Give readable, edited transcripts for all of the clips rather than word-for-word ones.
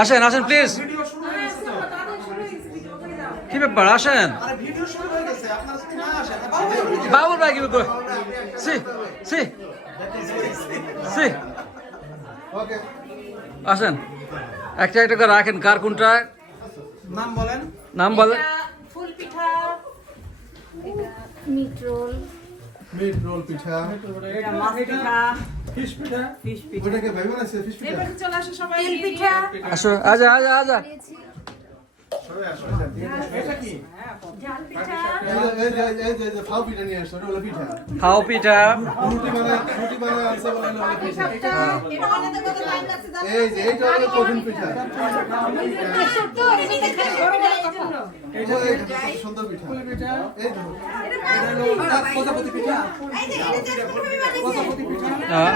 আসেন আসেন প্লিজ। কি ব্যাপার আসেন। বাবুর ভাই কি ব্যাপার? সি সি সি আসেন, একটা একটা করে রাখেন, কার কোনটা নাম বলেন। নাম বলেন। ফুল পিঠা, মিট রোল, মিট রোল পিঠা, এটা মাছ পিঠা, ফিশ পিঠা, ফিশ পিঠা। ওটাকে ভাই বানাইছে ফিশ পিঠা। এবারে চলে আসো সবাই। তেল পিঠা, আসো, আজা আজা আজা। এটা কি? ঝাল পিঠা, এই যে ফাউ পিঠা নিয়ে আসছে, ওটা হলো পিঠা। ফাও পিঠা, রুটি বানায় আছে বলে হলো পিঠা। এটা বানাতে কত টাইম লাগছে জানো? এই যে এইটা হলো কঠিন পিঠা। তো এটা দেখে বড় বড় কথা। এই যে সুন্দর পিঠা। এই তো এটা হলো প্রজাপতি পিঠা। এই যে এটা চেক করে বানাইছে। প্রজাপতি পিঠা। হ্যাঁ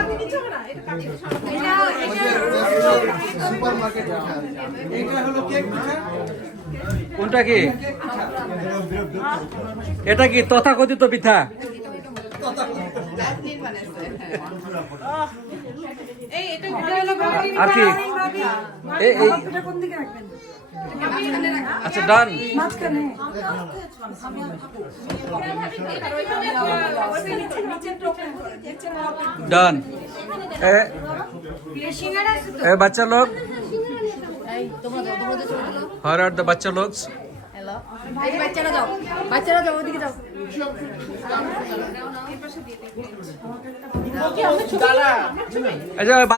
সুপার মার্কেট পিঠা। এইটা হলো কেক পিঠা। কোনটা কি? এটা কি তথাকথিত পিঠা? এই এটা হলো ভাবি। আর কি? এই এই এটা কোন দিকে রাখবেন? আচ্ছা ডান। মাঝখানে। ডান। ए बच्चा लोग, हर आर द बच्चा लोग। বাচ্চারা যাও ওদিকে যাও। अच्छा